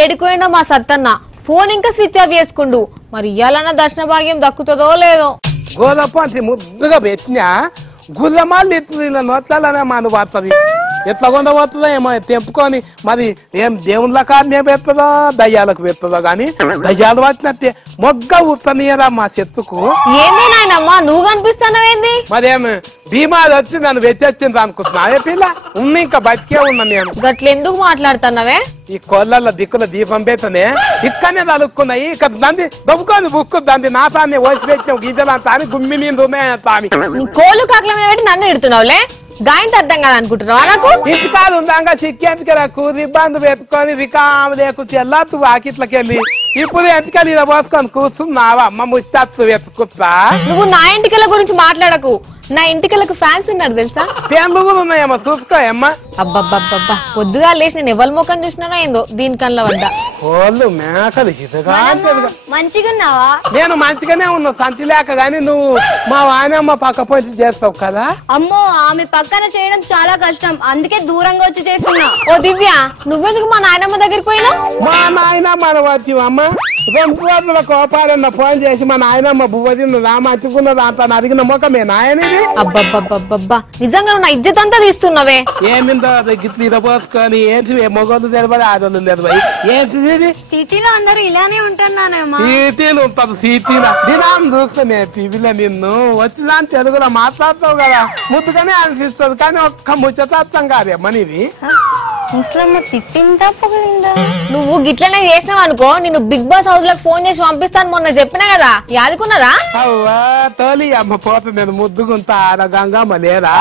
ఏడుకోండో మా సత్తన్న ఫోన్ ఇంకా switch off చేసుకుండు. మరి ఇయ్యాలన్న దర్శన భాగ్యం దక్కుతుందో లేదో. గోదపంచి ముద్దుగా పెట్టినా గుల్లమాలు ఎత్తుంది ఇలా నోట్లనే మన పడుతుంది. ఎట్లా కొండ పోతుందో ఏమో తెంపుకొని మరి ఏం దేవుళ్ళ కాడనే పెడుతుందో దయ్యాలకు పెడుతుందో గాని దయ్యాలు పట్టినట్టే మొగ్గ ఉత్తనీయరా మా చెట్టుకు. ఏంది నాయనమ్మా నువ్వు కనిపిస్తున్నావేంది? మరేం భీమాది వచ్చి నన్ను వెచ్చొచ్చింది అనుకుంటున్నా ఏ పిల్ల ఉన్ని ఇంకా బతికే ఉన్నా నేను. గట్లెందుకు మాట్లాడుతున్నావే? ఈ కోళ్ళ దిక్కుల దీపం పెట్టనే ఇక్కడనే తలుక్కున్నాయి. ఇక్కడ దంది దొబ్బుకొని బుక్కు దంది నా తాన్ని ఓసి పెట్టాం గీజలంతా అని గుమ్మి మీద ఉన్నాయని కోళ్ళు కాకలం పెట్టి నన్ను ఎడుతున్నావులే. గాయంత అర్థం కాదు అనుకుంటున్నావా నాకు? ఇంటికాదు ఉందాక చిక్కేందుకు నాకు రిబ్బంది పెట్టుకొని రికాము లేకు చెల్లత్తు వాకిట్లకెళ్ళి ఇప్పుడు ఎంటికలు ఇలా పోసుకొని కూర్చున్నావా అమ్మ ముచ్చత్తు వెతుకుతా. నువ్వు నా ఇంటికల గురించి మాట్లాడకు. నా ఇంటికలకు ఫ్యాన్స్ ఉన్నాడు తెలుసా? పేర్లు కూడా ఉన్నాయమ్మా చూసుకోయమ్మా. అబ్బబ్బబ్బబ్బా పొద్దుగా లేచి నేను ఎవరి ముఖం చూసినానో ఏందో దీని కళ్ళ వద్ద. కోళ్ళు మేకలు ఇదిగా మంచిగున్నావా? నేను మంచిగానే ఉన్నా సంచి లేక గాని నువ్వు మా వాయనమ్మ పక్క పోయి చేస్తావు కదా. అమ్మో ఆమె పక్కన చేయడం చాలా కష్టం, అందుకే దూరంగా వచ్చి చేస్తున్నా. ఓ దివ్య నువ్వెందుకు మా నాయనమ్మ దగ్గరికి పోయినా? మా నాయనమ్మ వచ్చి అమ్మ 2 రోజుల కోపాలన్న ఫోన్ చేసి మా నాయనమ్మ బువ్వ తిన్నదా మంచుకున్నదా అంత అడిగిన మొక్కమే నాయనది. అబ్బబ్బబ్బబ్బబ్బా నిజంగా నువ్వు నా ఇజ్జత్ అంతా తీస్తున్నావే. ఏమిందో గిట్లు ఇద పోసుకొని ఏంటి మొగోళ్ళు తెలబడి ఆడోళ్ళు తెలబడి ఏంటిది. సిటీలో అందరూ ఇలానే ఉంటున్నానేమో. సీటీలు ఉంటుంది సీటీల దినాన్ని చూస్తానే టీవీలో నిన్ను వచ్చినా తెలుగులో మాట్లాడతావు కదా ముద్దుగానే అనిపిస్తుంది కానీ ఒక్క ముచ్చతార్థం కాదేమ్మా నీది. ముసలమ్మ తిట్టిందా పొగిలిందా? నువ్వు గిట్లనే చేసినావు అనుకో నిన్ను బిగ్ బాస్ హౌస్ లకు ఫోన్ చేసి పంపిస్తాను మొన్న చెప్పినా కదా యాదుకున్నారా? అవ్వా తోలి అమ్మ పోత నేను ముద్దుకుంటా ఆడ గంగమ్మ లేరా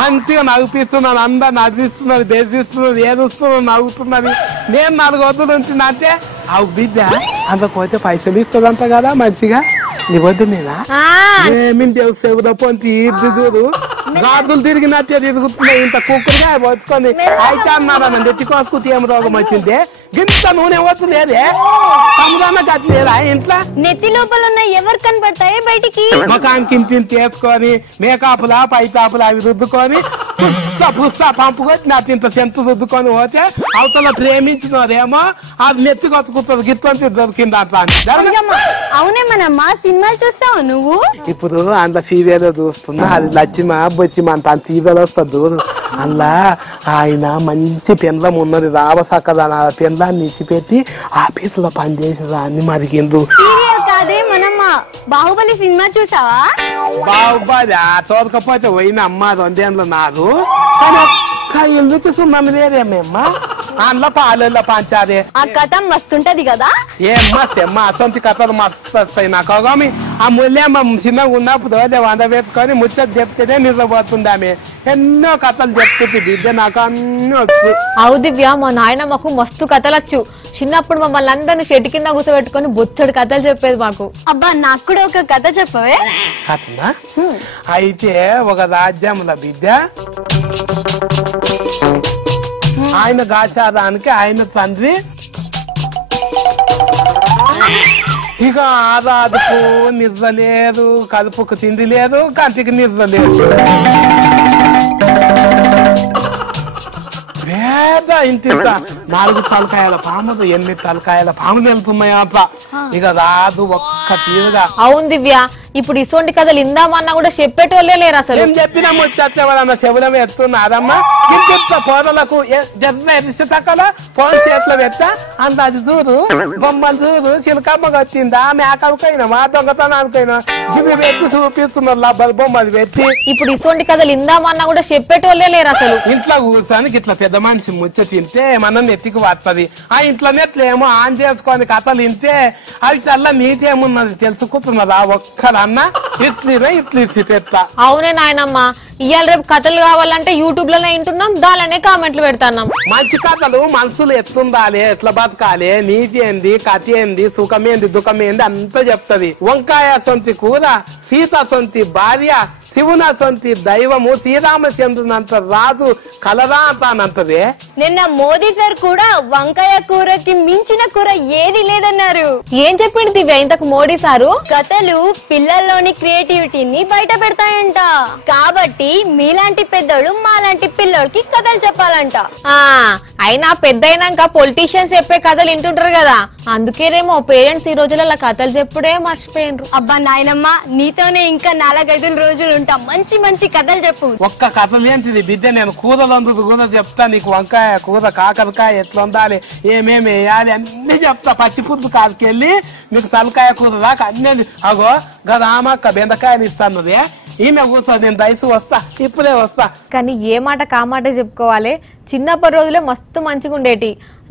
మంచిగా నవ్విస్తున్నాను అందరు నవ్విస్తున్నది బెదిరిస్తున్నది ఏడుస్తున్నది నవ్వుతున్నది. నేను 4 వద్దు నుంచి అంటే అవు బిడ్డ అంతపోతే పైసలు ఇస్తుందంట కదా మంచిగా నీ వద్దు నేనా ఏమింటి చెబుదా పొంచి ఇద్దు చూడు గాజులు తిరిగినట్టే తిరుగుతున్నాయి. ఇంత కుక్కరుగా వచ్చుకొని అయితే అన్నారా ఎత్తికోసుకు తీమ రోగం వచ్చింది గింత నూనె వద్దు లేదే సముదాన కట్టలేదా ఇంట్లో నెత్తి లోపల ఉన్న ఎవరు కనపడతాయి బయటికి? మకానికి ఇంటిని చేసుకొని మేకాపులా పైతాపులా అవి రుద్దుకొని పుస్తా పంపుకొని నా ఇంత చెంత రుద్దుకొని పోతే అవతల ప్రేమించినదేమో అది నెత్తి కొట్టుకుంటుంది గిత్తంతి దొరికింది అట్లా. అవునేమనమ్మా సినిమాలు చూస్తావు నువ్వు? ఇప్పుడు అందులో సీరియల్ చూస్తున్నా అది లచ్చిమా బొచ్చిమా అంత సీరియల్ వస్తుంది అందులో ఆయన మంచి పెండ్లం ఉన్నది రావసక్కదా పెండ్లాన్ని ఇచ్చిపెట్టి ఆఫీసులో పనిచేసేదా అన్ని మరిగిందు. సీరియల్ కాదే మనమ్మ బాహుబలి సినిమా చూసావా? బాహుబలి తోదకపోతే పోయిన అమ్మ 2 ఏళ్ళు నాకు కానీ ఒక్క ఎందుకు సుమ్మని లేదేమేమ్మా అందులో పాలల్లో పంచాదే. ఆ కథ మస్తుంటది కదా? ఏమ్మా తెమ్మ అసొంటి కథలు మస్తు వస్తాయి నాకు. కానీ ఆ ముళ్ళేమ్మ చిన్నగా ఉన్నప్పుడు 100 పెట్టుకొని ముచ్చట చెప్తేనే నిద్రపోతుంది ఆమె. ఎన్నో కథలు చెప్తుంది బిడ్డ నాకు అన్ని వచ్చు. అవు దివ్య మా నాయనమ్మకు మస్తు కథలచ్చు. చిన్నప్పుడు మమ్మల్ని అందరిని చెట్టు కింద కూర్చోబెట్టుకొని బొచ్చడు కథలు చెప్పేది మాకు. అబ్బా నాకు కూడా ఒక కథ చెప్పవే? కథనా? అయితే ఒక రాజ్యంలో బిడ్డ ఆయన గాచారానికి ఆయన తండ్రి ఇక ఆరాధకు నిద్ర లేదు కలుపుకు తిండి లేదు కంటికి నిద్ర లేదు. పేద ఇంటి 4 తలకాయల పాములు 8 తలకాయల పాములు వెళ్తున్నాయి అంత ఇక రాదు ఒక్క తీరుగా. అవును దివ్య ఇప్పుడు ఇసోంటి కథలు ఇందామన్నా కూడా చెప్పేటోళ్ళే లేరు అసలు. ఏం చెప్పినా ముచ్చవరన్నా చెవుడం ఎత్తున్నారమ్మా ఇంత పోరలకు తక్కల ఫోన్ చేతిలో పెట్టా అంత అది చూడు బొమ్మలు చూడు చిలకమ్మగా వచ్చిందా మేకలకైనా దొంగతనానికైనా గివి పెట్టి చూపిస్తున్నారు లబ్బలు బొమ్మలు పెట్టి. ఇప్పుడు ఇసోంటి కథలు ఇందామన్నా కూడా చెప్పేటోళ్ళే లేరు అసలు. ఇంట్లో కూర్చొని ఇట్లా పెద్ద మనిషి ముచ్చ తింటే మన నెత్తికి వస్తుంది. ఆ ఇంట్లో నెట్లేమో ఆన్ చేసుకొని కథలు తింటే అవి చల్ల నీతేమున్నది తెలుసుకుంటున్నదా ఒక్కరన్నా ఇట్లీ పెడతా. అవునే నాయనమ్మ ఇవాళ రేపు కథలు కావాలంటే యూట్యూబ్ లోనే వింటున్నాం దానిలోనే కామెంట్లు పెడతాం. మంచి కథలు మనసులు ఎట్లుండాలి ఎట్లా బతకాలి నీతి ఏంది కథ ఏంది సుఖమేంది దుఃఖమేంది అంతా చెప్తది. వంకాయ సొంతి కూర సీత సొంతి భార్య శివున సొంతి దైవము శ్రీరామచంద్రునంత రాజు కలరా అంటానంటదే. నిన్న మోదీ సార్ కూడా వంకాయ కూరకి మించిన కూర ఏది లేదన్నారు. ఏం చెప్పిండు దివ్య ఇంతకు మోడీ సారు? కథలు పిల్లల్లోని క్రియేటివిటీని బయట పెడతాయంట. కాబట్టి మీలాంటి పెద్దోళ్ళు మాలాంటి పిల్లోడికి కథలు చెప్పాలంట. అయినా పెద్దయినాక పొలిటీషియన్స్ చెప్పే కథలు వింటుంటారు కదా, అందుకేనేమో పేరెంట్స్ ఈ రోజులలో కథలు చెప్పుడే మర్చిపోయినరు. అబ్బా నాయనమ్మ, నీతోనే ఇంకా 4-5 రోజులు ఉంటా. మంచి మంచి కథలు చెప్పు. ఒక్క కథలు ఏంటిది బిడ్డ, నేను కూరలు వందుకు కూడా చెప్తా నీకు. వంకాయ కూర, కాకరకాయ ఎట్లా వండాలి, ఏమేమి వేయాలి అన్ని చెప్తా. పచ్చిపుద్దు కాదుకెళ్ళి మీకు తలకాయ కూర దాకా అన్నీ. అగో గదామక్క బెండకాయలు ఇస్తాను, ఈమె కూర్చో, నేను దయసు వస్తా, ఇప్పుడే వస్తా. కానీ ఏ మాట కామాట చెప్పుకోవాలి, చిన్నప్పటి రోజులే మస్తు మంచిగా ఉండేటి.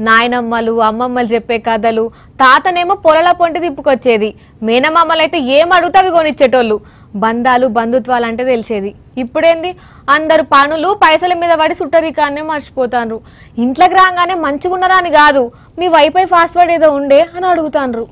నాయనమ్మలు అమ్మమ్మలు చెప్పే కథలు, తాతనేమో పొలాల పొంటి తిప్పుకొచ్చేది, మేనమామలు అయితే ఏం అడుగుతా అవి కొనిచ్చేటోళ్ళు. బంధాలు బంధుత్వాలు అంటే తెలిసేది. ఇప్పుడేంది, అందరు పనులు పైసల మీద పడి సుట్టరికాన్నే మర్చిపోతాండ్రు. ఇంట్లోకి రాగానే మంచిగున్నారా అని కాదు, మీ వైఫై పాస్వర్డ్ ఏదో ఉండే అని అడుగుతాండ్రు.